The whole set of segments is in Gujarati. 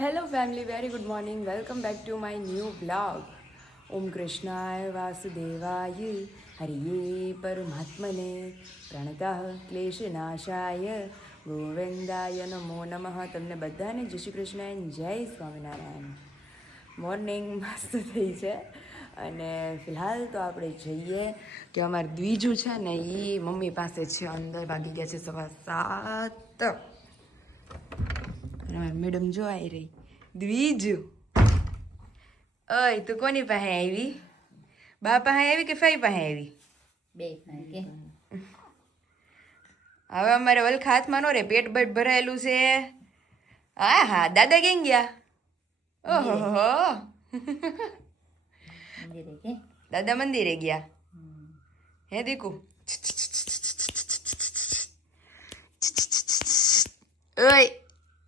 Hello family, very good morning. Welcome back to my new vlog. Om Krishnaya Vasudevaya Hariye Paramatmane Pranatah Kleshanashaya Govindaya Namo Namaha. તમને બધાને જય શ્રી કૃષ્ણ અને જય સ્વામિનારાયણ. મોર્નિંગ મસ્ત થઈ છે અને ફિલહાલ તો આપણે જઈએ કે અમારું દ્વિજુ છે ને એ મમ્મી પાસે છે. અંદર વાગી ગયા છે 7:15. મેડમ જો આવી રહી. દ્વિજુ, ઓય તું કોની પાસે આવી? બા પાસે આવી કે ફઈ પાસે આવી? બે કે હવે અમારે વલખા હાથમાં નો રે, પેટ બટ ભરાયેલું છે. હા હા, દાદા કેમ ગયા? ઓહો મંદિરે કે દાદા મંદિરે ગયા. હે દીકુ? ઓય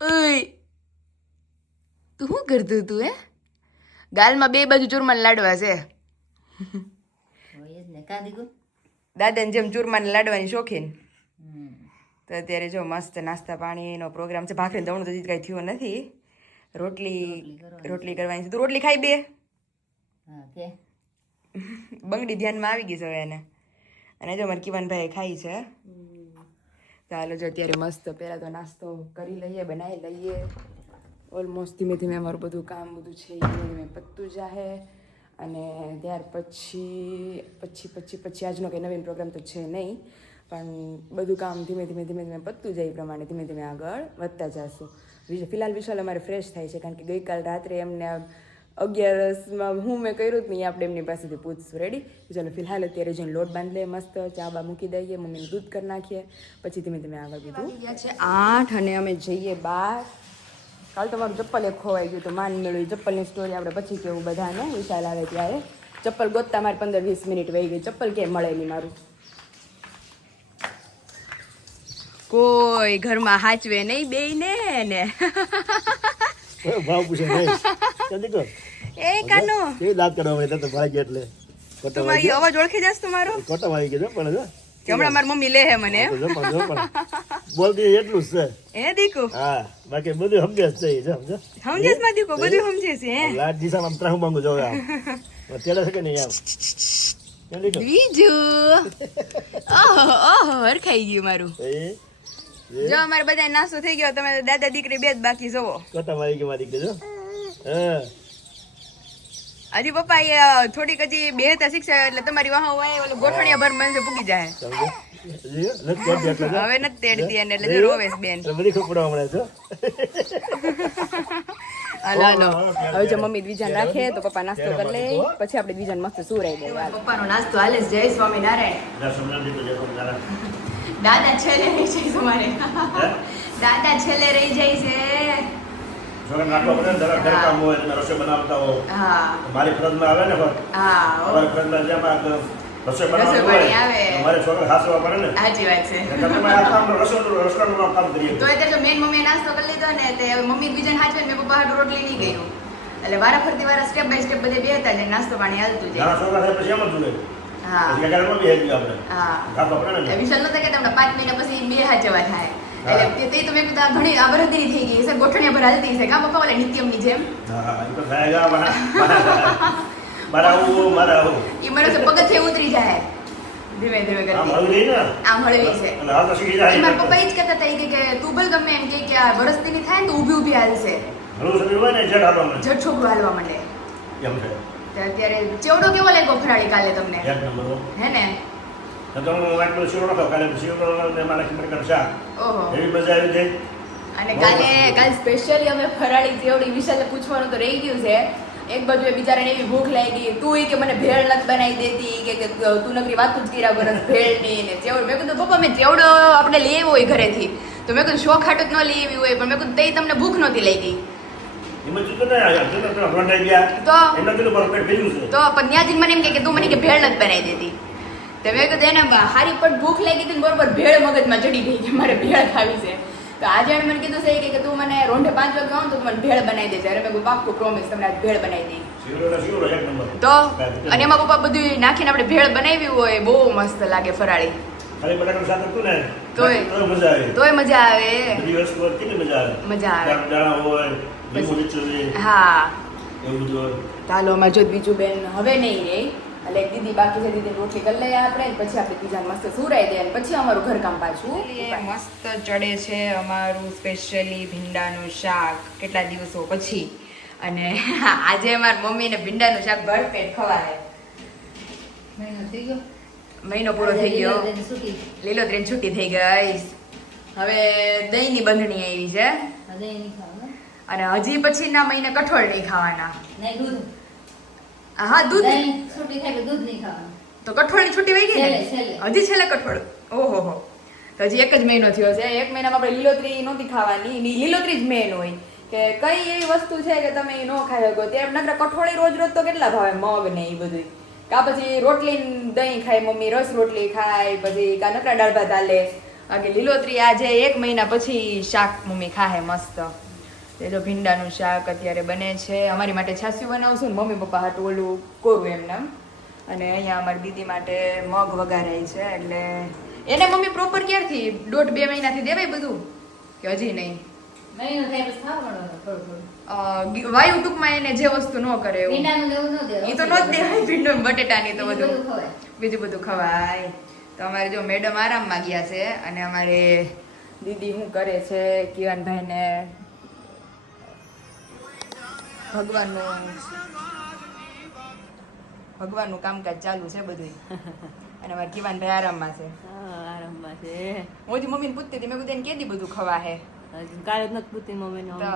ઓય, તું શું કરતું તું? હે ગાલમાં બે બાજુ ચૂરમાન લાડવા છે. હોય જ ને કા દીકુ. દાદાને જેમ ચૂરમાન લાડવાની શોખીન. તો અત્યારે જો મસ્ત નાસ્તા પાણીનો પ્રોગ્રામ છે. ભાખરી દવણું તો હજી કાંઈ થયું નથી. રોટલી કરવાની છે. તું રોટલી ખાઈ બે. હા કે બંગડી ધ્યાનમાં આવી ગઈ છે હવે એને. અને જો મારે કિવનભાઈ ખાઈ છે. ચાલો જો અત્યારે મસ્ત પહેલાં તો નાસ્તો કરી લઈએ, બનાવી લઈએ. ઓલમોસ્ટ ધીમે ધીમે અમારું બધું કામ બધું છે એ ધીમે ધીમે પતતું જાહે. અને ત્યાર પછી આજનો કંઈ નવીન પ્રોગ્રામ તો છે નહીં, પણ બધું કામ ધીમે ધીમે પતતું જાય એ પ્રમાણે ધીમે ધીમે આગળ વધતા જશું. ફિલહાલ વિશાલ અમારે ફ્રેશ થાય છે, કારણ કે ગઈકાલ રાત્રે એમને 11 હું મેં કર્યું જ નહીં, આપણે એમની પાસેથી પૂછશું. રેડી? ચાલો ફિલહાલ અત્યારે જઈને લોટ બાંધી લઈએ, મસ્ત ચા બા મૂકી દઈએ, મમ્મીને દૂધ કરી નાખીએ, પછી ધીમે ધીમે આગળ બધું. ગયા છે 8 અને અમે જઈએ બહાર. કાલ તો મારું ચપ્પલ એક ખોવાઈ ગયું તો માન મેળવી. ચપ્પલની સ્ટોરી આપણે પછી કેવું બધાને, વિશાલ આવે ત્યારે. ચપ્પલ ગોતતા મારે 15-20 મિનિટ વહી ગઈ. ચપ્પલ ક્યાંય મળે નહીં મારું. કોઈ ઘરમાં હાચવે નહીં બેયને ને. ભાવ પૂછે નહીં દીકરો એ કાનો કેવી દાંત કરવા હોય તો ભાઈ ગયા એટલે તું મારી અવાજ ઓળખી જાસ તમારો? કોટા વાળી ગયો પણ કે હમણાં મારી મમ્મી લે હે મને એમ? બોલતી એટલું જ છે. હે દીકુ? હા, બાકી બધું સમજે જ છે. સમજે સમજેસ માં દીકુ? બધું સમજે છે હે? લાડ દિશામાં ત્રાહું માંગુ જો આમ તેડા છે કે નહીં આમ બીજું ઓહો હરખાઈ ગયું મારું. જો અમારે બધા નાસ્તો થઈ ગયો, તમે દાદા દીકરી બે જ બાકી જોવો. કોટા વાળી ગઈ મારી દીકરી જો. હા, હજી પપ્પા એ થોડીક હજી બેહતા શીખશે એટલે તમારી વાહ ઓલો ગોઠણિયા ભર મને પૂકી જાય. સમજે નથી હવે નથી તેડતી એને એટલે જો રોવેશ બેન. બધી ખપડા હમણાં છો. હાલો હવે જો મમ્મી દ્વિજાન રાખે તો પપ્પા નાસ્તો કરી લે, પછી આપણે દ્વિજાન મસ્ત સુરાઈ દે. પપ્પાનો નાસ્તો હાલે. જય સ્વામિનારાયણ. દાદા છેલ્લે રહી જાય તમારે. દાદા છેલ્લે રહી જાય છે. છોકરા નાખવા પડે ને, ઘર કામ હોય, તમે રસોઈ બનાવતા હો. હા મારી ફરજમાં આવે ને પણ અમારી ફરજમાં જેમ રસોઈ બનાવવાની હોય મારે છોકરા હાસવા પડે ને. સાચી વાત છે. તમે આ કામ રસોઈનું કામ કરીએ તો અત્યારે જો મેન મમ્મીએ નાસ્તો કરી લીધો ને તે મમ્મી બીજાને હાચવે ને પપ્પા હાટું રોટલી નહીં ગયું એટલે વારા ફરતી વારા સ્ટેપ બાય સ્ટેપ બધે બેહતા જાય, નાસ્તો પાણી હાલતું જાય. નાના છોકરા થાય પછી એમ જ જોઈએ. હા પછી ઘરમાં બી હેલ્પ આપણે હા કાપવા પડે ને. વિશાલ નતા કહેતા હમણાં 5 મહિના પછી બે હાચવા થાય એટલે તે તો મેં કીધું આ ઘણી આબરદરી થઈ ગઈ છે, ગોઠણિયા પર હાલતી છે કા પપ્પા ઓલા નિત્યમની જેમ. હા, એ તો થાય ગા મારા આવું ઈ મારો પગથિયે ઉતરી જાય ધીમે ધીમે આમ કરતી. હળવી ને આમ હળવી છે. એટલે હાલ તો શીખી જાય. મારા પપ્પા ઈ જ કહેતા હતા ઈ કે તું ભલ ગમે એમ કે આ વરસતીની થાય ને તો ઊભી ઊભી હાલશે, હળવું શરીર હોય ને જેટ હાલવા મળે જટ છોકરું હાલવા માંડે. એમ છે. તો અત્યારે ચેવડો કેવો લાગ્યો ફરાળી કાલે તમને? એક નંબર હો. હે ને? તો હું આટલું શીરો નતો કાલે શીરો ને મારા ખબર કરશા ઓહો. એવી મજા આવી ગઈ. અને કાલે સ્પેશિયલી અમે ફરાળી ચેવડી વિશાલને પૂછવાનું તો રહી ગયું છે. એક બાજુ એ બિચારાને એવી ભૂખ લાગી, તું ઈ કે મને ભેળ નથી બનાવી દેતી કે તું નકરી વાતું જ કર્યા વરસ ભેળ ની ને ચેવડો. મેં કીધું પપ્પા મેં ચેવડો આપણે લઈ આવ્યો હોય ઘરેથી તો મેં કીધું શોખ હાટું જ ન લઈ આવી હોય, પણ મેં કીધું તઈ તમને ભૂખ નહોતી લાગી એમાં ચૂતો ને આયા તો રોંડાઈ ગયા તો એમના કીધું બરોબર ભેજ્યું છે. તો પણ ન્યાજી મને એમ કે તું મને કે ભેળ નથી બનાવી દેતી. તો મેં કીધું એને હારી પણ ભૂખ લાગી હતી ને બરોબર ભેળ મગજમાં ચડી ગઈ કે મારે ભેળ ખાવી છે. તો આજે એને મને કીધું છે કે તું મને રોંઢે 5 વાગે આવું તો મને ભેળ બનાવી દેજે. અરે મેં પાક્કું પ્રોમિસ તમને આજ ભેળ બનાવી દઈ. શીરો એક નંબર. તો અને એમાં પપ્પા બધું નાખીને આપણે ભેળ બનાવી હોય બહુ મસ્ત લાગે ફરાળી. ખાલી બટાકાનું શાક હતું ને તોય મજા આવે. તોય મજા આવે. બધી વસ્તુ કેટલી મજા આવે. મજા આવે. દાણા હોય લીંબુ નીચોવી હા એવું બધું ચાલો અમારે જો બીજું બેન હવે નહીં રે એટલે એક દીદી બાકી છે દીદી રોટલી કરી લઈએ આપણે ને પછી આપણે બીજા મસ્ત સુરાઈ દે અને પછી અમારું ઘરકામ પાછું મસ્ત ચડે છે અમારું સ્પેશિયલી ભીંડાનું શાક કેટલા દિવસો પછી અને આજે અમારી મમ્મીને ભીંડાનું શાક ભરપેટ ખવાય મહિનો થઈ ગયો મહિનો પૂરો થઈ ગયો લીલો સૂકી લીલોતરીની છૂટી થઈ ગઈ હવે દહીંની બંધણી આવી છે હજે નહીં ખાવાનું અને હજી પછીના મહિને કઠોળ નહીં ખાવાના નહીં દૂધ હા દૂધ દહીં છૂટી થાય એટલે દૂધ નહીં ખાવાનું તો કઠોળની છૂટી વહી ગઈ ને છેલ્લે. હજી છેલ્લે કઠોળ ઓહો હો તો હજી એક જ મહિનો થયો છે એક મહિનામાં આપણે લીલોતરી નહોતી ખાવાની ની લીલોતરી જ મેન હોય કે કઈ એવી વસ્તુ છે કે તમે એ ન ખાઈ શકો ત્યારે નકરા કઠોળી રોજ રોજ તો કેટલા ભાવે મગ ને એ બધું કા પછી રોટલી ને દહીં ખાય મમ્મી રસ રોટલી ખાય પછી કા નકરા દાળ ભાત હાલે બાકી લીલોતરી આજે એક મહિના પછી શાક મમ્મી ખાહે મસ્ત તે જો ભીંડાનું શાક અત્યારે બને છે અમારી માટે છાસ્યું બનાવશું ને મમ્મી પપ્પા હાટું ઓલું કોરું એમને અને અહીંયા અમારી દીદી માટે મગ વઘારાય છે એટલે એને મમ્મી પ્રોપર ક્યારથી 1.5-2 મહિનાથી દેવાય બધું કે હજી નહીં મહિનો થાય પછી ખાવાનું થોડું થોડું વાયુ ટૂંકમાં એને જે વસ્તુ ન કરે એવું ભીંડાનું દેવું ન દેવું એ તો ન જ દેવાય ભીંડો ને બટેટાની તો બીજું બધું ખવાય. બીજું બધું ખવાય તો અમારે જો મેડમ આરામમાં ગયા છે અને અમારે દીદી શું કરે છે કિવાનભાઈને ભગવાનનું કામકાજ ચાલુ છે બધું અને અમારે કિવાનભાઈ આરામમાં છે આરામમાં છે હું જ મમ્મીને પૂછતી હતી મેં કીધું એને કેદી બધું ખવા હે કાલે જ નથી પૂછતી મમ્મીને તો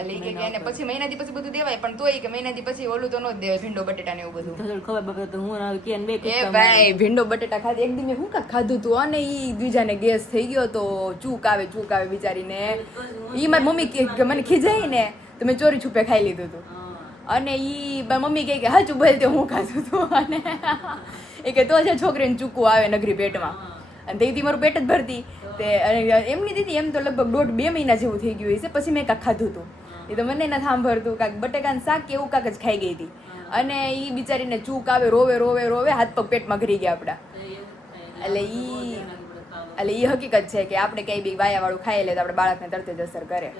એટલે ઈ કે એને પછી મહિનાથી પછી બધું દેવાય પણ તોય કે મહિનાથી પછી ઓલું તો ન જ દેવાય ભીંડો બટેટા ને એવું બધું ખબર બાબા તો હું અને કે બે એ ભાઈ ભીંડો બટેટા ખાધી એક દી મેં શું કાંક ખાધું તું અને ઈ બીજાને ગેસ થઈ ગયો તો ચૂક આવે બિચારીને ઈ મારી મમ્મી કે મને ખીજાય ને તો મેં ચોરી છુપે ખાઈ લીધું હતું અને ઈ મારી મમ્મી કહે કે હાચું બોલ તે હું ખાધું તું અને એ કે તો છે છોકરીને ચૂકવું આવે નગરી પેટમાં અને તેથી મારું પેટ જ ભરતી તે અને એમની દીદી એમ તો લગભગ 1.5-2 મહિના જેવું થઈ ગયું હશે પછી મેં કાંક ખાધું હતું એ તો મને નથી સાંભળતું કાંક બટેકાનું શાક કે એવું કાંક જ ખાઈ ગઈ હતી અને ઈ બિચારીને ચૂક આવે રોવે હાથ પગ પેટમાં ઘરી ગયા આપણા એટલે ઈ હકીકત છે કે આપણે કઈ બી વાયાવાળું ખાઈ લે તો આપણે બાળકને તરત જ અસર કરે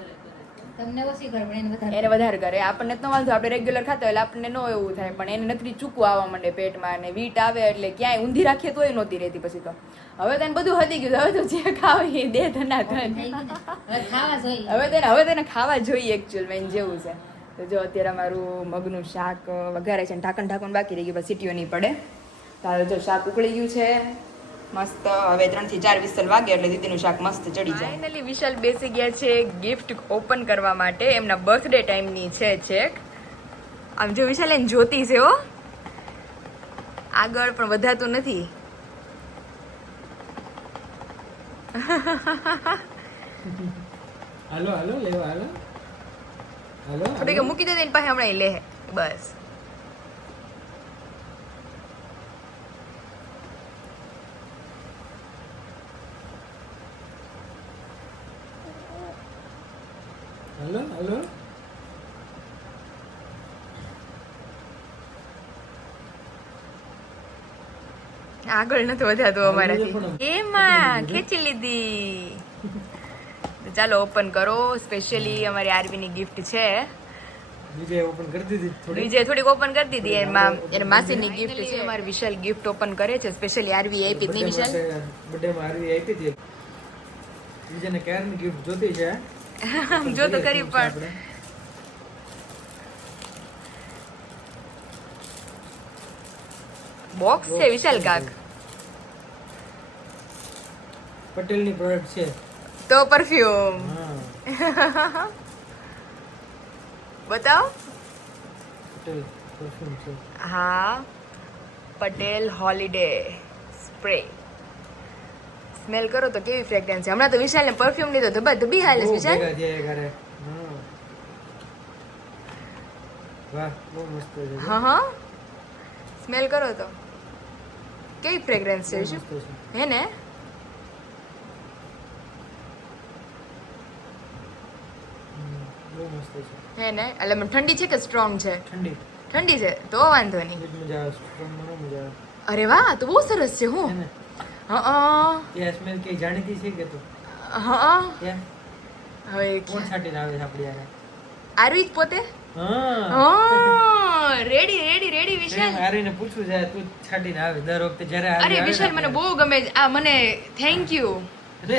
તમને ઓછી ઘર પણ એને વધારે એને વધારે કરે આપણને તો વાંધો આપણે રેગ્યુલર ખાતા હોય એટલે આપણને ન એવું થાય પણ એને નકરી ચૂકવું આવવા માંડે પેટમાં અને વીટ આવે એટલે ક્યાંય ઊંધી રાખીએ તોય નહોતી રહેતી પછી તો હવે તેને બધું હદી ગયું હવે તો જે ખાવે એ દે ધના ધન થઈ ગયું ને. હવે ખાવા જોઈએ હવે તેને ખાવા જોઈએ એકચ્યુઅલ મેન જેવું છે તો જો અત્યારે અમારું મગનું શાક વઘારે છે અને ઢાંકણ બાકી રહી ગયું પછી સીટીઓ નહીં પડે તારે જો શાક ઉકળી ગયું છે મસ્ત હવે 3 થી 4 વિસલ વાગે એટલે દીદીનું શાક મસ્ત ચડી જાય ફાઇનલી વિશાલ બેસી ગયા છે ગિફ્ટ ઓપન કરવા માટે એમના બર્થડે ટાઈમની છે ચેક આમ જો વિશાલ એને જોતી છે હો આગળ પણ વધાતું નથી હાલો હાલો લેવા હાલો હાલો થોડી કે મૂકી દે એની પાસે હમણાં લે બસ હાલો હાલો આગળ નથી વધાતું અમારાથી એમાં ખેંચી લીધી તો ચાલો ઓપન કરો સ્પેશિયલી અમારી આરવીની ગિફ્ટ છે બીજે ઓપન કરી દીધી થોડી બીજે થોડીક ઓપન કરી દીધી એમાં એને માસીની ગિફ્ટ છે અમારી વિશાલ ગિફ્ટ ઓપન કરે છે સ્પેશિયલી આરવી આપી હતી વિશાલ બર્થડે માં આરવી આપી હતી બીજાને ક્યારની ગિફ્ટ જોતી છે જો તો કરી પણ બોક્સ છે વિશાલ કાક પટેલની પ્રોડક્ટ છે તો પરફ્યુમ હા બતાવો પટેલ પરફ્યુમ છે હા પટેલ હોલિડે સ્પ્રે સ્મેલ કરો તો કેવી ફ્રેગ્રન્સ છે હમણાં તો વિશાલને પરફ્યુમ લીધો ધબા ધબી હાલે છે વિશાલ ભેગા થયા કરે હા વાહ બહુ મસ્ત છે હા હા સ્મેલ કરો તો કેવી ફ્રેગ્રન્સ છે બહુ વિશુ મસ્ત છે હે ને બહુ મસ્ત છે હે ને એટલે મને ઠંડી છે કે સ્ટ્રોંગ છે ઠંડી ઠંડી છે તો વાંધો નહીં બહુ જ મજા આવે સ્ટ્રોંગમાં મજા આવે અરે વાહ તો બહુ સરસ છે હે હું ને હા એ સ્મેલ કઈ જાણીતી છે કે તું હા ક્યાં હવે કોણ છાંટીને આવે છે આપણી યારે આરવી પોતે હા રેડી રેડી રેડી વિશાલ આરીને પૂછવું જાય તું છાડીને આવે દર વખતે જ્યારે આરી અરે આવે વિશાલ ને મને બહુ ગમે છે. આ મને થેન્ક યુ લે,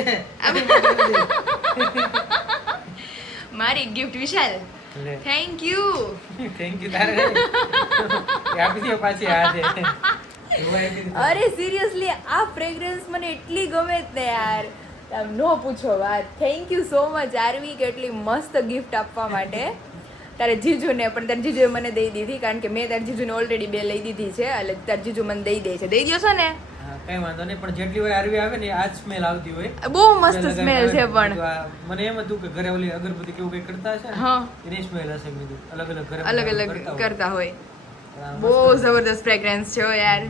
મારી ગિફ્ટ વિશાલ લે. થેન્ક યુ થેન્ક યુ તારે એ આપી દે પાછી આ દે એવું આપી દે. અરે સિરિયસલી આ ફ્રેગ્રન્સ મને એટલી ગમે જ ને યાર આમ નો પૂછો વાત thank you so much Aarvi કે એટલી મસ્ત ગિફ્ટ આપવા માટે તારે જીજુને પણ તારે જીજુએ મને દઈ દીધી કારણ કે મેં તારે જીજુને ઓલરેડી 2 લઈ દીધી છે એટલે તારે જીજુ મને દઈ દે છે દઈ દો છો ને હા, કઈ વાંધો નહીં પણ જેટલી વાર આરવી આવે ને આ જ સ્મેલ આવતી હોય બહુ મસ્ત સ્મેલ છે પણ મને એમ હતું કે ઘરે ઓલી અગરબત્તી કેવું કઈ કરતા હશે ને હા એની સ્મેલ હશે મેં કીધું. અલગ અલગ ઘરે અલગ બધા અલગ હોય. કરતા હોય આ બહુ મસ્ત જબરદસ્ત ફ્રેગ્રન્સ છે હો યાર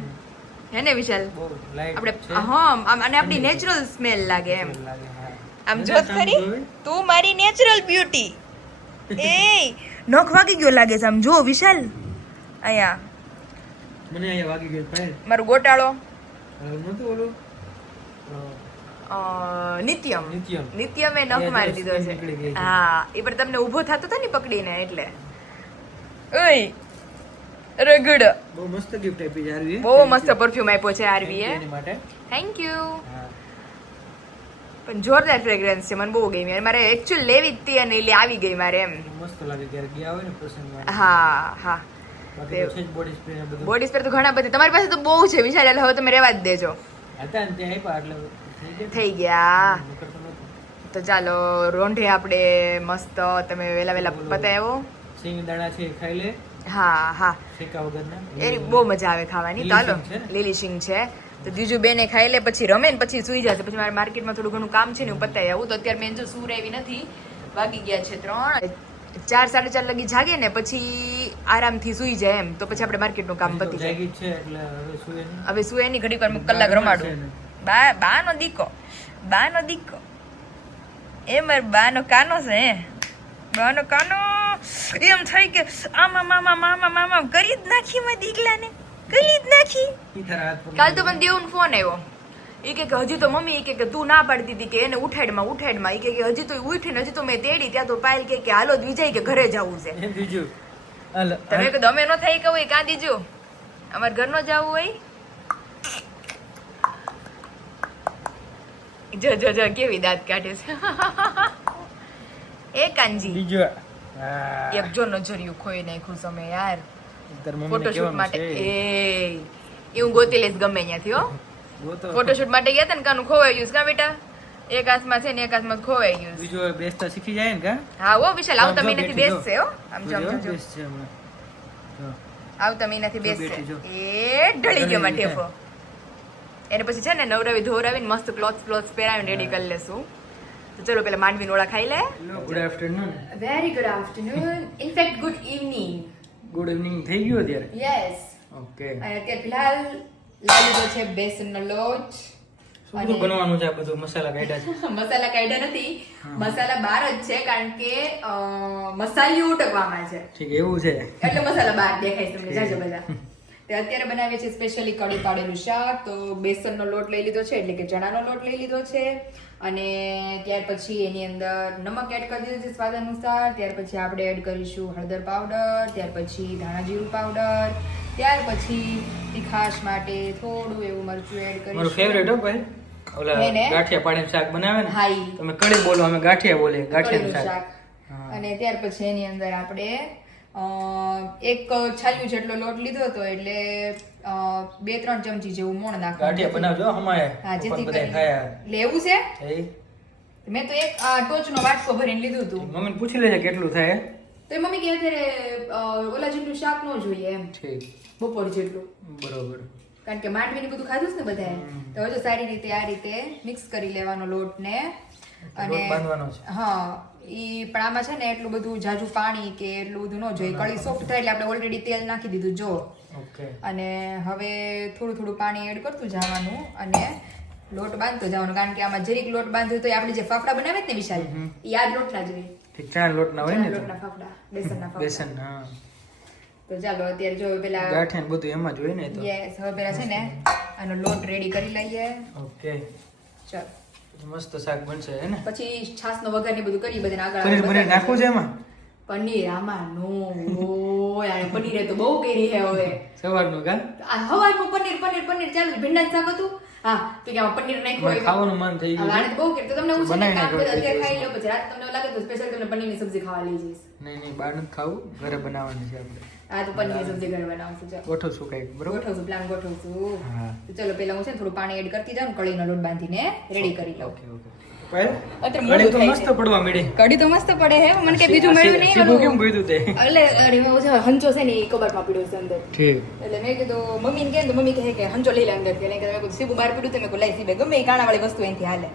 હે ને વિશાલ બહુ light આપણે છે. હા અને આપણી નેચરલ સ્મેલ લાગે એમ smell લાગે, હા. આમ બધા જોત કામ ખરી જોવે. તું મારી નેચરલ બ્યુટી એ નખ વાગી ગયો લાગે છે આમ જો વિશાલ અહીંયા મને અહીંયા વાગી ગયો ભાઈ મારું ગોટાળો નતું ઓલું નિત્યમ નિત્યમ. નિત્યમે એ નખ જો મારી દીધો skin નીકળી ગઈ છે છે. હા એ પણ તમને ઊભો થતો હતો ને પકડીને એટલે ઓય રગડ બહુ મસ્ત ગિફ્ટ આપી છે આરવી. બહુ મસ્ત પરફ્યુમ આપ્યો છે આરવી એ એની માટે થેન્ક યુ હા પણ જોરદાર ફ્રેગ્રન્સ છે મને બહુ ગમી અને મારે એકચ્યુઅલ લેવી જ હતી અને એટલે આવી ગઈ મારે એમ મસ્ત લાગે ત્યારે ગયા હોય ને પ્રસંગમાં. હા હા બાકી તો છે જ બોડી સ્પ્રે ને બધું બોડી સ્પ્રે તો ઘણા બધા તમારી પાસે તો બહુ છે વિશાલ એટલે હવે તમે રહેવા જ દેજો હતા ને ત્યાં આપ્યા એટલે થઈ ગયા. થઈ ગયા નકર તો નહોતું. તો ચાલો રોંઢે આપણે મસ્ત તમે વેલા વેલા પતાવ્યો સિંગ દાણા છે એ ખાઈ લે હા હા શેકા વગરના. એની બહુ મજા આવે ખાવાની તો હાલો લીલી સિંગ છે ને? લીલી સિંગ છે તો બીજું બેને ખાઈ લે પછી રમે ને પછી સુઈ જશે પછી મારે માર્કેટમાં થોડું ઘણું કામ છે ને હું પતાવી આવું તો અત્યારે મેં જો સૂર આવી નથી વાગી ગયા છે 3 4 4:30 લગી જાગે ને પછી આરામથી સુઈ જાય એમ તો પછી આપણે માર્કેટનું કામ હજી તો પતી જાય જાગી જ છે એટલે હવે સુએ નહીં. હવે સુએ ની ઘડીક વાર કલાક રમાડું બાનો દીકો એ માર બાનો કાનો છે હે બાનો કાનો એમ થઈ કે આમાં મામા મામા મામા કરી જ નાખી મેં દીકલાને કરી જ નાખી ઈ તારા હાથ પકડી કાલ તો મને દેવનો ફોન આવ્યો એ કે હજી તો મમ્મી એ કે તું ના પાડતી હતી કે એને ઉઠાડમાં એ કે હજી તો ઉઠીને હજી તો મેં તેડી ત્યાં તો પાયલ કે હાલો વિજય કે ઘરે જવું છે એમ બીજું હાલ તમે કે દમે નો થઈ કે હોય કાં દીજો અમાર ઘર નો જવું હોય જો કેવી દાંત કાઢે છે એ કાંજી બીજું હા એક જો નજરિયું ખોઈ નાખ્યું તમે યાર તાર મમ્મીને ફોટોશૂટ કહેવાનું માટે છે. એ હું ગોતી લઈશ ગમે ત્યાંથી હો वो तो ફોટોશૂટ માટે ગયા હતા ને કાનું ખોવાઈ ગયું છે કા બેટા એક હાથમાં છે ને એક હાથમાં ખોવાઈ ગયું છે. બીજું હવે બેસતા શીખી જાય ને કા હા હો વિશાલ આવતા જો, મહિનાથી બેઠી જો. બેસશે હો આમ જો આમ જો બેસ છે હમણાં. જો. આવતા મહિનાથી જો બેસશે બેઠી જો. એ ઢળી ગયો માં ઢળી ઠેફો એને પછી છે ને નવરાવી ધોરાવીને મસ્ત ક્લોથ્સ પહેરાવીને રેડી કરી લેશું તો ચલો પેલા માંડવી ઓળા ખાઈ લે good afternoon very good afternoon in fact good evening good evening થઈ ગયું અત્યારે યસ ઓકે અને અત્યારે ફિલહાલ લઈ લીધો છે બેસનનો લોટ શું બધું બનવાનું છે આ બધું મસાલા કાઢ્યા છે મસાલા કાઢ્યા નથી મસાલા બહાર જ છે કારણ કે મસાલીઓ ઉટકવામાં છે ઠીક એવું છે એટલે મસાલા બહાર દેખાય છે તમને જાજો બધા તે અત્યારે બનાવીએ છીએ સ્પેશિયલી કઢી પાડેલું શાક તો બેસનનો લોટ લઈ લીધો છે એટલે કે ચણાનો લોટ લઈ લીધો છે અને ત્યાર પછી એની અંદર નમક એડ કરી દીધું છે સ્વાદ અનુસાર ત્યાર પછી આપણે એડ કરીશું હળદર પાવડર ત્યાર પછી ધાણા જીરું પાવડર ત્યાર પછી તીખાશ માટે થોડું એવું મરચું એડ મારું કરીશું ફેવરેટ હો ભાઈ ઓલા હે ને? ગાંઠિયા પાડીને શાક બનાવે ને હા, ઈ. તમે કઢી બોલો અમે ગાંઠિયા બોલે ગાંઠિયાનું કઢીનું શાક શાક હા. અને ત્યાર પછી એની અંદર આપણે એક છાલ્યું જેટલો લોટ લીધો હતો એટલે 2-3 ચમચી જેવું મોણ ગાંઠિયા નાખવાનું બનાવજો હમાય હા જેથી બધા કરીને ખાયા એટલે એવું છે એ મેં તો એક ટોચનો વાટકો ભરીને લીધું હતું મમ્મીને પૂછી લેજે કેટલું થાય તો એ મમ્મી કે અત્યારે ઓલા જેટલું શાક ન જોઈએ એમ ઠીક બપોર જેટલું બરોબર કારણ કે માંડવીને બધું ખાધું છે ને બધાએ તો હવે જો સારી રીતે આ રીતે મિક્સ કરી લેવાનો લોટ ને અને લોટ બાંધવાનો છે હા ઈ પણ આમાં છે ને એટલું બધું જાજુ પાણી કે એટલું બધું ન જોઈએ કળી સોફ્ટ થાય એટલે આપણે ઓલરેડી તેલ નાખી દીધું જો ઓકે અને હવે થોડું થોડું પાણી એડ કરતું જવાનું અને લોટ બાંધતો જવાનું કારણ કે આમાં જરીક લોટ બાંધ્યો તો આપણે જે ફાફડા બનાવે ને વિશાલ ઈ આ જ લોટના જોઈએ ઠીક ચણા લોટના હોય ને તો? લોટના ફાફડા બેસનના ફાફડા બેસન હા તો ચાલો અત્યારે જો પેલા ગાંઠિયા ને બધું એમાં જ હોય ને એ તો યસ હવે પેલા છે ને આનો લોટ રેડી કરી લઈએ ઓકે ચાલ મસ્ત શાક બનશે હે ને પછી છાસનો વઘાર ને બધું કરી બધાને આગળ પનીર આગળ પનીર નાખવું છે એમાં પનીર આમાં નો હોય આ પનીરે તો બહુ કરી હે હવે સવારનું કા આ હવારનું પનીર પનીર પનીર ચાલુ ભીંડા જ શાક હતું હા તો કે આમાં પનીર નાખ્યું મને ખાવાનું મન થઈ હવે આને ગયું તો બહુ કરી તો તમને હું છે ને બનાવીને કામ કરો ખાઈ અત્યારે ખાઈ લો પછી રાત તમને એવું લાગે તો સ્પેશિયલ તમને પનીરની સબ્જી ખાવા લઈ જઈશ નહીં બહાર નથી ખાવું ઘરે બનાવવાની છે આપણે આ તો પનીરની સબ્જી ઘરે બનાવું છું ચાલો ગોઠવશું કંઈક બરોબર ગોઠવું છું પ્લાન ગોઠવું છું હા તો ચલો પેલા હું છે ને થોડું પાણી એડ કરતી જાઉં કઢીનો લોટ બાંધીને રેડી કરી લઉં ઓકે ઓકે પાયલ અત્યારે કઢી તો મોડું થાય મસ્ત છે. પડવા મળી કઢી તો મસ્ત પડે હે મને કે બીજું મળ્યું નહીં સીધું કેમ ઓલું. કીધું તે એટલે અરે એમાં છે હંચો છે ને એ કબાટમાં પડ્યો છે અંદર ઠીક એટલે મેં કીધું મમ્મીને કહે તો મમ્મી કહે કે હંચો લઈ લે અંદર એટલે મેં કીધું સીબુ બહાર પડ્યું તો મેં કીધું લઈ સીબે ગમે એ કાણાવાળી વસ્તુ એનાથી હાલે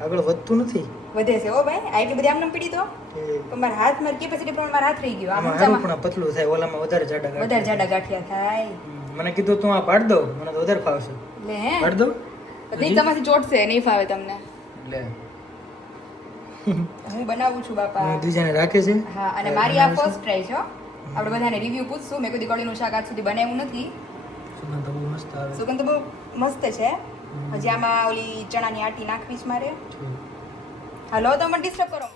આગળ વધતું નથી વધે છે ઓ ભાઈ આ એટલી બધી આમને પીડી તો પણ મારા હાથ મારી કેપેસિટી પ્રમાણે મારા હાથ રહી ગયો આ આમાં હારું હંચામાં પણ પતલું થાય ઓલામાં વધારે જાડા ગાંઠ. વધારે જાડા ગાંઠિયા થાય મને કીધું તું આ પાડ દો મને તો વધારે ફાવશે લે હે પાડ દો તો ઈ તમારી ચોટશે નહીં ફાવે તમને લે હું બનાવું છું બાપા બીજાને રાખે છે હા અને મારી આ ફર્સ્ટ ટ્રાય છે હો. આપણે બધાને રિવ્યુ પૂછશું મેં કદી કઢીનું શાક આજ સુધી બનાવ્યું નથી સુગંધ તો બહુ મસ્ત આવે સુગંધ તો બહુ મસ્ત છે હજી આમાં ઓલી ચણાની આટી નાખવી છે મારે હાલો તો મને ડિસ્ટર્બ કરો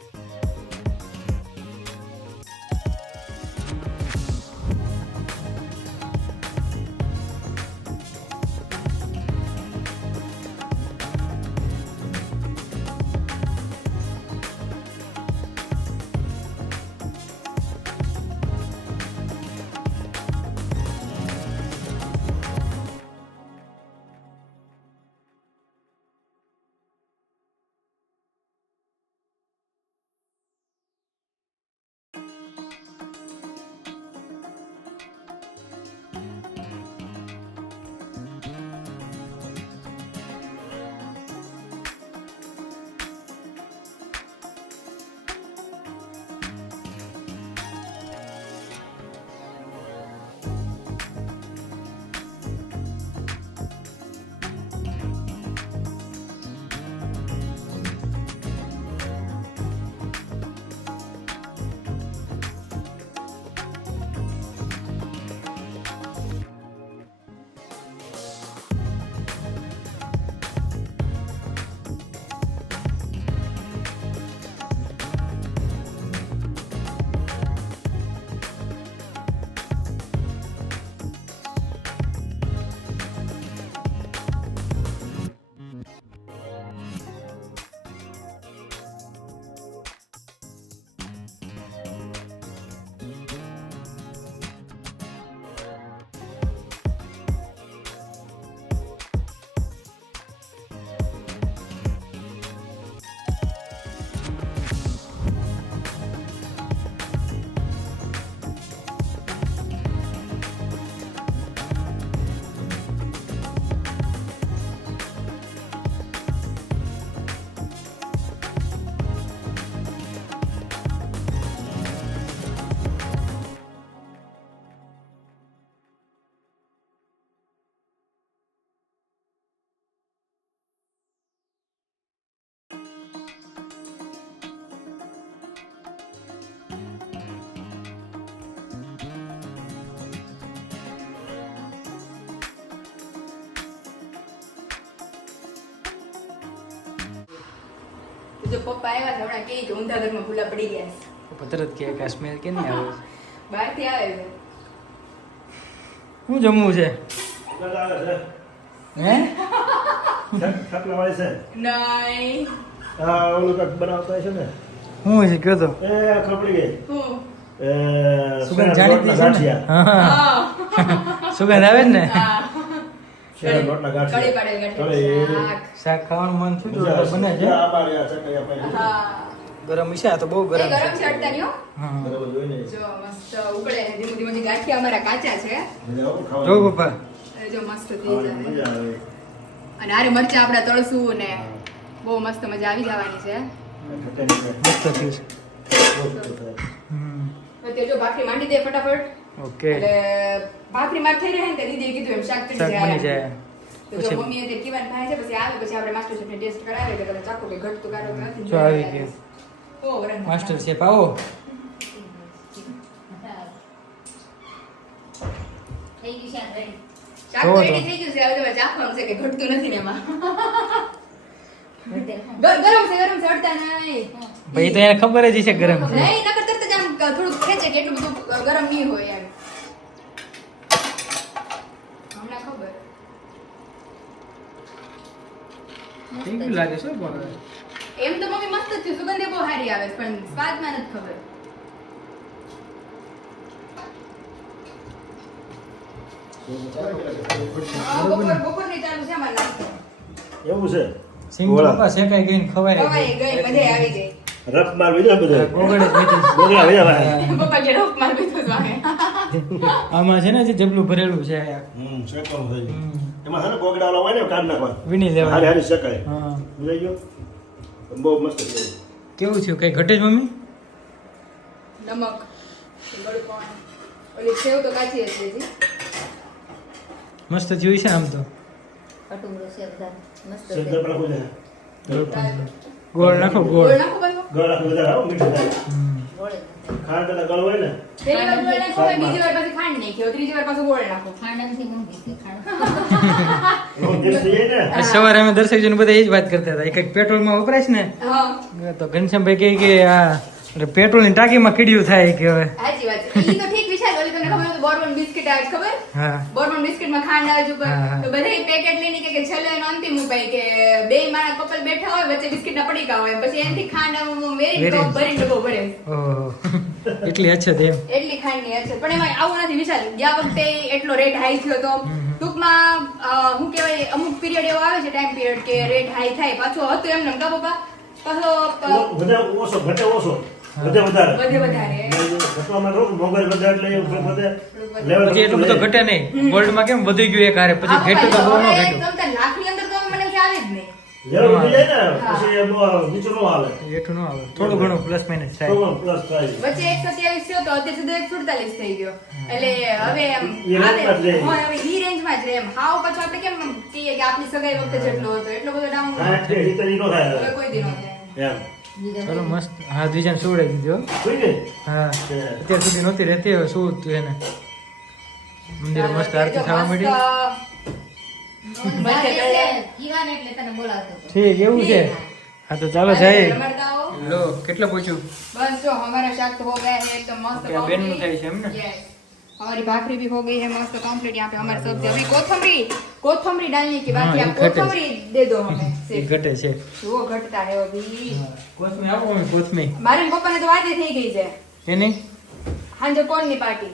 જો પપ્પા આવ્યા છે હમણાં કે ઊંધા ઘરમાં ભૂલા પડી ગયા છે પતરત કે કાશ્મીર કે નહીં આવે બહારથી આવે છે શું જમવું છે બધા આવે છે હે ખાટલા વાળી છે નહીં હા ઓલું કાંઈક બનાવતા છે ને શું છે કયો તો એ ખબર પડી ગઈ હું સુગંધ જાણીતી છે ને હા સુગંધ આવે ને શેના લોટના કઢી ગાંઠિયા પાડેલ કઢી. ગાંઠિયા શાક ખાવાનું મન થયું મજા તો બને છે આ બાર આ ચટણી અપાઈ હા ગરમ છે આ તો બહુ એ ગરમ ગરમ છે અડતા નહીં હો હા બરાબર જોઈને જો મસ્ત ઉકળે છે ધીમે ધીમે જે ગાંઠિયા અમારા કાચા છે મજા આવે જો ખાવાની. પપ્પા એ જો મસ્ત થઈ ખાવાની જાય મજા આવે અને આરે મરચા આપડા તળસું ને બહુ મસ્ત મજા આવી જવાની છે ખટાઈ છે. મસ્ત થયું છે બહુ સરસ થાય. તો તે જો ભાખરી માંડી દે ફટાફટ ઓકે એટલે ભાખરી માર થઈ રહે ને તે દીદીએ કીધું એમ શાક ચડી શાક બની જાય તો જો મમ્મીએ તે કીવાન થાય છે પછી આવે પછી આપણે માસ્ટર શેફને ટેસ્ટ કરાવે કે તમે ચાખો કે ઘટતું કારો તો નથી જો આવી ગયું. ઓ વરણ માસ્ટર શેફ આવો થઈ ગયું છે ready. શાક જોવો તો તો. ready થઈ ગયું છે હવે તમારે ચાખવાનું છે કે ઘટતું નથી ને એમાં ગરમ છે અડતા નહીં ભાઈ તો એને ખબર જ છે ગરમ છે નહીં નકર તરત જ આમ થોડુંક ખેંચે કે એટલું બધું ગરમ નહીં હોય એમ હમણાં ખબર કેવું લાગે શું બોલે એમ તો મમ્મી મસ્ત જ છે સુગંધ બહુ સારી આવે છે, પણ સ્વાદમાં નથી ખબર બપોરની ચાલુ છે અમારે નાસ્તો એવું છે સિંગ તો પપ્પા શેકાઈ ગઈ ને ખવાય ખવાઈ ગઈ મજા આવી ગઈ રફ માર વિધો બધા ગોગળે જ બેઠી છે. ગોગળા વિધા ભાઈ પપ્પા કે રોપ માર બીજો વાગે આમાં છે ને જે જબલું ભરેલું છે શેકવાનું થઈ ગયું એમાં છે ને ગોગડા વાળા હોય ને કાઢ નાખવા વીણી લેવા હારી હારી શેકાય હા বুঝাই ગયો બહુ મસ્ત છે કેવું થયું કઈ ઘટે જ મમ્મી નમક ગળું પાણી ઓલી સેવ તો કાચી હતી હજી મસ્ત થયું છે આમ તો કટુંબરો છે બધા મસ્ત શેકર પર કોઈ ગોળ નાખો ગોળ ગોળ નાખો ભાઈ ગળા બધા આવો મીઠું થાય ગોળે ખાંડ પેલા ગળ હોય ને પહેલી વાર ગોળ નાખો ભાઈ, બીજી વાર પછી ખાંડ નાખ્યો ત્રીજી વાર પાછું ગોળ નાખો ખાંડથી મૂકી છે ખાંડ એનો ટેસ્ટ થઈ જાય ને આ સવારે અમે દર્શક જણ બધા એ જ વાત કરતા હતા એક પેટ્રોલમાં વપરાય છે ને હા તો ઘનશ્યામભાઈ કહે કે આ પેટ્રોલની ટાંકીમાં કીડિયું થાય કે હવે સાચી વાત છે ઈ તો ઠીક વિચાર ઓલી તમને ખબર હોય તો બોર્બન બિસ્કિટ આવે છે ખબર હા બોર્બન બિસ્કિટમાં ખાંડ આવે છે ઉપર હા. તો બધા પેકેટ લઈને કે છેલ્લે એનો અંતિમ ઉપાય કે બે મારા કપલ બેઠા હોય વચ્ચે બિસ્કિટના પડીકા હોય પછી એનાથી ખાંડ આમ વેરી તો ભરીને ડબ્બો ભરે ઓહો એટલી અછત એમ એટલી ખાંડની હશે પણ એમાં આવું નથી વિશાલ ગયા વખતે એટલો રેટ હાઈ થયો તો ટૂંકમાં શું કહેવાય અમુક પીરિયડ એવો આવે છે ટાઈમ પીરિયડ કે રેટ હાઈ થાય પાછો હતો એમને કા પપ્પા પાછો બધા ઓછો ઘટે ઓછો વધે વધારે વધે વધારે ઘટવામાં થોડું મોંઘવારી વધે એટલે એ વધે લેવલ પછી એટલું બધું ઘટે નહીં ગોલ્ડમાં કેમ વધી ગયું એક હારે પછી ઘેટું તો બહુ ન ઘટ્યું લાખની અંદર તો મને આવે જ નહીં લેવલ વધી જાય ને પછી એ બહુ નીચું ન આવે એટલું ન આવે થોડું ઘણું પ્લસ માઇનસ થાય થોડું પ્લસ થાય વચ્ચે 127 થયો તો અત્યારે સુધી 147 થઈ ગયો એટલે હવે એમ ઈ રેન્જમાં જ રહે. હા, હવે ઈ રેન્જમાં જ રહે એમ હાવ પાછો આપણે કેમ કહીએ કે આપણી સગાઈ વખતે જેટલો હતો એટલો બધો ડાઉન હા એટલે હિતરી નો થાય હવે કોઈ દી ન થાય એમ ચલો મસ્ત હા દ્વિજાને સુવડાવી દીધો કોઈ ને હા કે અત્યાર સુધી નહોતી રહેતી હવે શું તું એને મંદિરે મસ્ત આરતી થવા મળી મસ્ત એટલે ઈવાન એટલે તને બોલાવતો હતો ઠીક એવું છે હા તો ચાલો જાય રમડતા આવો. લો કેટલા પૂછ્યું बस जो हमारा शाक तो हो गया है एकदम मस्त क्या बेन નું થાય છે એમ ને Yes. हमारी भाखरी भी हो गई है मस्त कंप्लीट यहाँ पे हमारी सब्जी अभी कोथमरी डालने की बात है हाँ, आप ये घटे। कोथमरी दे दो हमें એ सिर्फ ઘટે છે वो घटता है अभी કોથમી આપો મમ્મી કોથમી મારે ને પપ્પાને તો વાતે થઈ ગઈ છે એની હાંજે કોણની પાર્ટી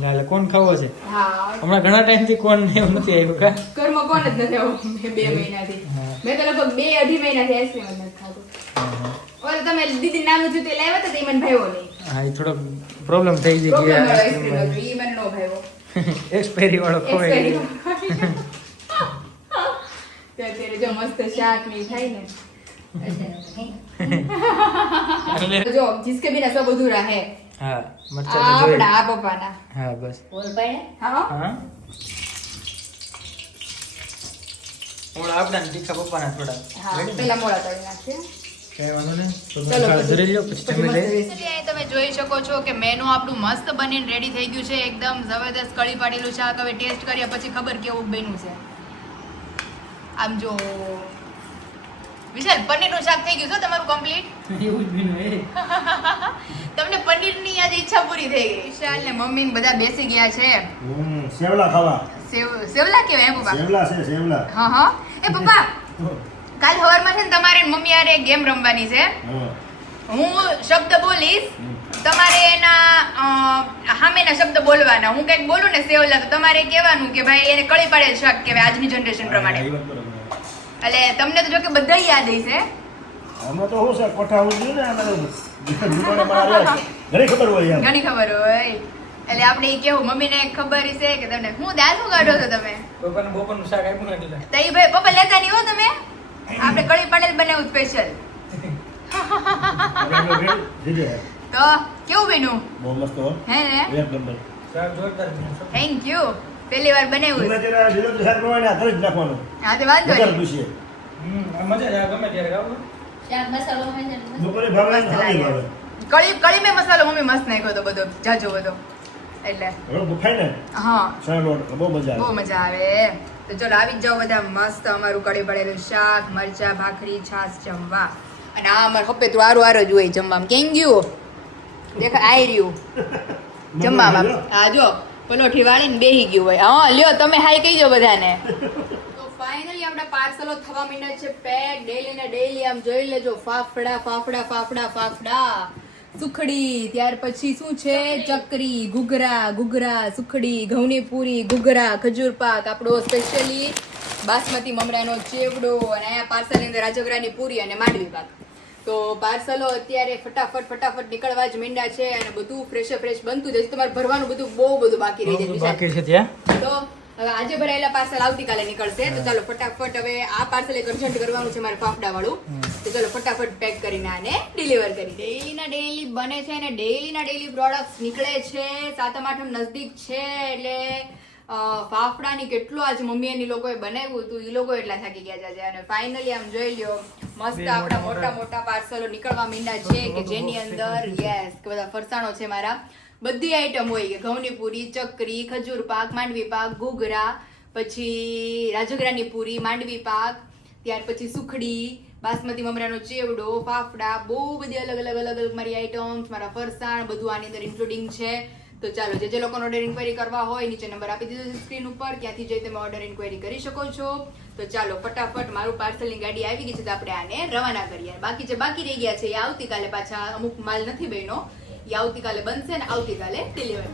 લાલે કોણ ખાવો છે હા હમણાં ઘણા ટાઈમથી કોણ ને એવું નથી આવ્યું કા ઘરમાં કોણ જ નથી આવું મેં 2 મહિનાથી હા. મેં તો લગભગ 2-2.5 મહિનાથી આઈસ્ક્રીમ જ નથી ખાધું ઓલે તમે દીદી નાનું થયું તે લાવ્યા હતા તે મને ભાવ્યો નહીં હા એ થોડો પ્રોબ્લેમ થઈ ગઈ પ્રોબ્લેમ કે વાળો આઈસ્ક્રીમ હતો ઈ મને નો ભાવ્યો એક્સપાયરી વાળો ખવાય ગયો. અત્યારે જો મસ્ત શાક ની થાય ને એટલે જો जिसके बिना सब अधूरा है હા મરચા તો આપણા જોઈએ આ પપ્પાના હા બસ બોલ પાડે હા હા ઓલા આપણા ને તીખા પપ્પાના થોડા હા પેલા મોળા તળી નાખીએ કઈ વાંધો નહીં તો ચલો ખાસ ધરી લ્યો પછી પછી તમે મસ્ત લઈ recipe. તમે જોઈ શકો છો કે મેનુ આપણું મસ્ત બનીને રેડી થઈ ગયું છે એકદમ જબરદસ્ત કળી પાડેલું શાક હવે ટેસ્ટ કરીએ પછી ખબર કેવું બન્યું છે આમ જો વિશાલ પનીરનું શાક થઈ ગયું છે તમારું કમ્પ્લીટ એવું જ બીનું એ તમને પનીરની આજે ઈચ્છા પૂરી થઈ ગઈ વિશાલ ને મમ્મી ને બધા બેસી ગયા છે સેવલા ખાવા સેવલા કેવાય હે પપ્પા સેવલા છે સેવલા હા હા એ પપ્પા કાલ સવારમાં છે ને તમારે ને મમ્મી હારે એક ગેમ રમવાની છે હા હું શબ્દ બોલીશ તમારે એના સામેના શબ્દ બોલવાના હું કંઈક બોલું ને સેવલા તો તમારે કહેવાનું કે ભાઈ એને કળી પાડેલ શાક કહેવાય આજની જનરેશન પ્રમાણે એ વાત બરાબર. એટલે તમને તો જો કે બધા યાદ હશે આમાં તો શું છે કોઠા ઉડી ને આમાં દુકાને મારે ઘણી ખબર હોય એમ ઘણી ખબર હોય એટલે આપણે ઈ કેવું મમ્મીને ખબર છે કે તમને હું દાળ શું કાઢો છો તમે બપોરનું શાક આપ્યું ને એટલે તો ઈ ભાઈ પપ્પા લેતા નહીં હો તમે આપણે કળી પાડેલ બનાવ્યું સ્પેશિયલ જીજે તો કેવું બન્યું બહુ મસ્ત હો હે ને એક નંબર શાક જોરદાર બન્યું છે. થેન્ક યુ પહેલી વાર બનાવ્યું ગમે ત્યારે જીજે શાક બનાવીને આ કરી જ નાખવાનું હા તો વાંધો વધારે નહીં ખુશી આ મજા જ આવે ગમે ત્યારે ખાવું શાક મસાલો હોય ને બપોરે ભાવે મસ્ત સાંજે લાગે. ભાવે કળી મેં મસાલો મમ્મી મસ્ત નાખ્યો તો બધો જાજો બધો એટલે હવે બફાય ને હા ચણા લોટ બહુ મજા બહુ આવે મજા આવે. તો ચલો આવી જ જાઓ બધા મસ્ત અમારું કડી પડેલું શાક મરચા ભાખરી છાશ જમવા. અને આ અમારે ખપે તો આરો જ હોય જમવામાં. કેમ ગયું દેખાય આઈ રહ્યું જમવામાં. હા જો પલોઠી વાળીને બેહી ગયું હોય. હા લ્યો તમે હાઈ કહી દો બધાને. તો ફાઇનલી આપણા પાર્સલો થવા માંડ્યા છે પેક. ડેલી ને ડેલી આમ જોઈ લેજો ફાફડા ફાફડા ફાફડા ફાફડા સુખડી, ત્યાર પછી શું છે ચકરી, ઘૂઘરા સુખડી, ઘઉંની પૂરી, ઘૂઘરા, ખજૂર પાક, આપણો સ્પેશિયલી બાસમતી મમરાનો ચેવડો, અને અહીંયા પાર્સલની અંદર રાજગરાની પૂરી અને માંડવી પાક. તો પાર્સલો અત્યારે ફટાફટ નીકળવા જ માંડ્યા છે અને બધું ફ્રેશ બનતું જાય છે. તમારે ભરવાનું બધું બહુ બધું બાકી રહી જાય બાકી છે ત્યાં. તો હવે આજે ભરાયેલા પાર્સલ આવતીકાલે નીકળશે. તો ચાલો ફટાફટ હવે આ પાર્સલ એક અર્જન્ટ કરવાનું છે મારે ફાફડા વાળું. તો ચાલો ફટાફટ પેક કરીને આને ડિલિવર કરી. ડેઈલી બને છે અને ડેઈલી પ્રોડક્ટ્સ નીકળે છે. સાતમ આઠમ નજદીક છે એટલે ફાફડાની કેટલો આજે મમ્મી લોકોએ બનાવ્યું હતું. એ લોકો એટલા થાકી ગયા છે. અને ફાઇનલી આમ જોઈ લ્યો મસ્ત આપણા મોટા પાર્સલો નીકળવા માંડ્યા છે કે જેની અંદર યસ કે બધા ફરસાણો છે મારા. બધી આઈટમ હોય કે ઘઉંની પૂરી, ચકરી, ખજૂર પાક, માંડવી પાક, ઘૂઘરા, પછી રાજગરાની પૂરી, માંડવી પાક, ત્યાર પછી સુખડી, બાસમતી મમરાનો ચેવડો, ફાફડા, બહુ બધી અલગ મારી આઈટમ્સ, મારા ફરસાણ બધું આની અંદર ઇન્ક્લુડિંગ છે. તો ચાલો જે લોકોને ઓર્ડર ઇન્ક્વાયરી કરવા હોય નીચે નંબર આપી દીધો છે સ્ક્રીન ઉપર, ત્યાંથી જઈ તમે ઓર્ડર ઇન્ક્વાયરી કરી શકો છો. તો ચાલો ફટાફટ મારું પાર્સલની ગાડી આવી ગઈ છે તો આપણે આને રવાના કરીએ. બાકી રહી ગયા છે એ આવતીકાલે પાછા અમુક માલ નથી બન્યો એ આવતીકાલે બનશે ને આવતીકાલે ડિલિવર.